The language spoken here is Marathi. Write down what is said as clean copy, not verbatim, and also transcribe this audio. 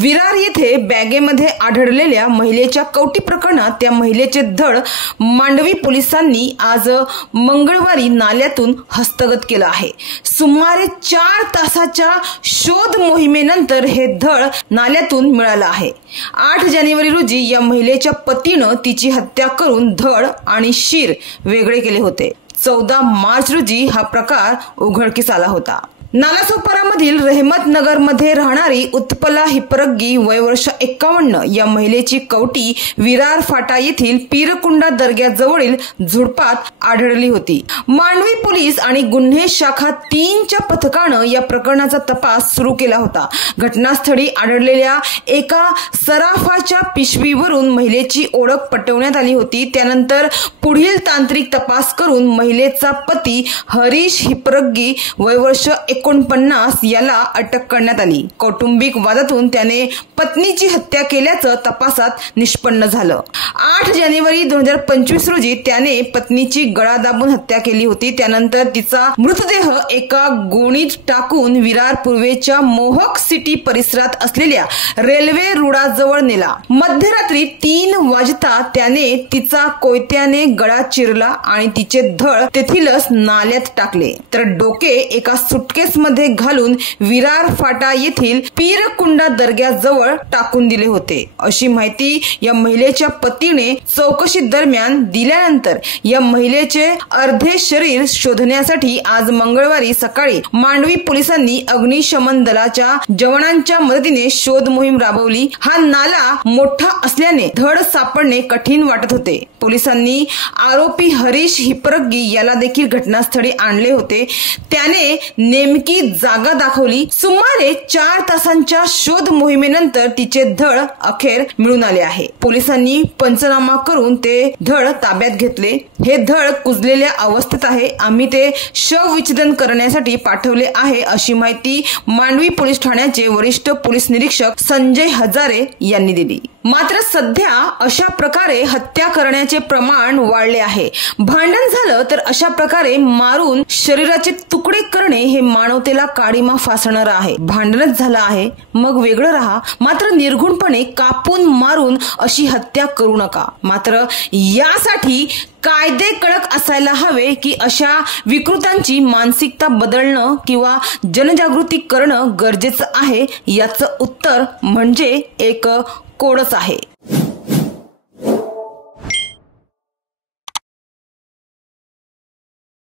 विरार येथे बॅगेमध्ये आढळलेल्या महिलेच्या कवटी प्रकरणात त्या महिलेचे धड मांडवी पोलिसांनी आज मंगळवारी नाल्यातून हस्तगत केलं आहे। सुमारे 4 तासाच्या शोध मोहिमेनंतर हे धड नाल्यातून मिळालं आहे। 8 जानेवारी रोजी या महिलेच्या पतीनं तिची हत्या करून धड आणि शीर वेगळे केले होते। 14 मार्च रोजी हा प्रकार उघडकीस आला होता। नालासोपारामधील रहमतनगर मध्ये राहणारी उत्पला हिपरग्गी वय वर्ष 51 या महिलेची कवटी विरार फाटा येथील पीरकुंडा दर्ग्याजवळील झुडपात आढळली होती। मांडवी पोलीस आणि गुन्हे शाखा 3च्या पथकानं या प्रकरणाचा तपास सुरू केला होता। घटनास्थळी आढळलेल्या एका सराफाच्या पिशवीवरून महिलेची ओळख पटवण्यात आली होती। त्यानंतर पुढील तांत्रिक तपास करून महिलेचा पती हरीश हिपरग्गी वय वर्ष 49 याला अटक करण्यात आली। कौटुंबिक वादातून त्याने पत्नीची हत्या केल्याचं तपासात निष्पन्न झालं। 8 जानेवारी 2025 रोजी त्याने पत्नीची गळा दाबून हत्या केली होती। त्यानंतर तिचा मृतदेह एका गोणीत टाकून विरार पूर्वेच्या मोहक सिटी परिसरात असलेल्या रेल्वे रुळाजवळ नेला। मध्यरात्री 3 वाजता त्याने तिचा कोयत्याने गळा चिरला आणि तिचे धड तेथीलच नाल्यात टाकले, तर डोके एका सुटकेस मध्ये घालून विरार फाटा येथील पीरकुंडा दर्ग्याजवळ टाकून दिले होते, अशी माहिती या महिलेच्या पतीने चौकशी दरम्यान दिल्यानंतर या महिलेचे अर्धे शरीर शोधण्यासाठी आज मंगळवारी सकाळी मांडवी पोलिसांनी अग्निशमन दलाच्या जवानांच्या मदतीने शोध मोहीम राबवली। हा नाला मोठा असल्याने धड सापडणे कठीण वाटत होते। पोलिसांनी आरोपी हरीश हिपरग्गी याला देखील घटनास्थळी आणले होते। त्याने नेमकी जागा दाखवली। सुमारे 4 तासांच्या शोध मोहिमेनंतर तिचे धड अखेर मिळून आले आहे। पोलिसांनी पंचनामा करून ते धड ताब्यात घेतले। हे धड कुजलेल्या अवस्थेत आहे। आम्ही ते शवविच्छेदन करण्यासाठी पाठवले आहे, अशी माहिती मांडवी पोलीस ठाण्याचे वरिष्ठ पोलीस निरीक्षक संजय हजारे यांनी दिली। मात्र सध्या अशा प्रकारे हत्या करण्याचे प्रमाण वाढले आहे। भांडण झालं तर अशा प्रकारे मारून शरीराचे तुकडे करणे हे मानवतेला काळीमा फासणार आहे। भांडणच झालं आहे मग वेगळं राहा, मात्र निर्घुणपणे कापून मारून अशी हत्या करू नका। मात्र यासाठी कायदे कडक असायला हवे की अशा विकृतांची मानसिकता बदलणं किंवा जनजागृती करणं गरजेचं आहे। याचं उत्तर म्हणजे एक कोडच आहे।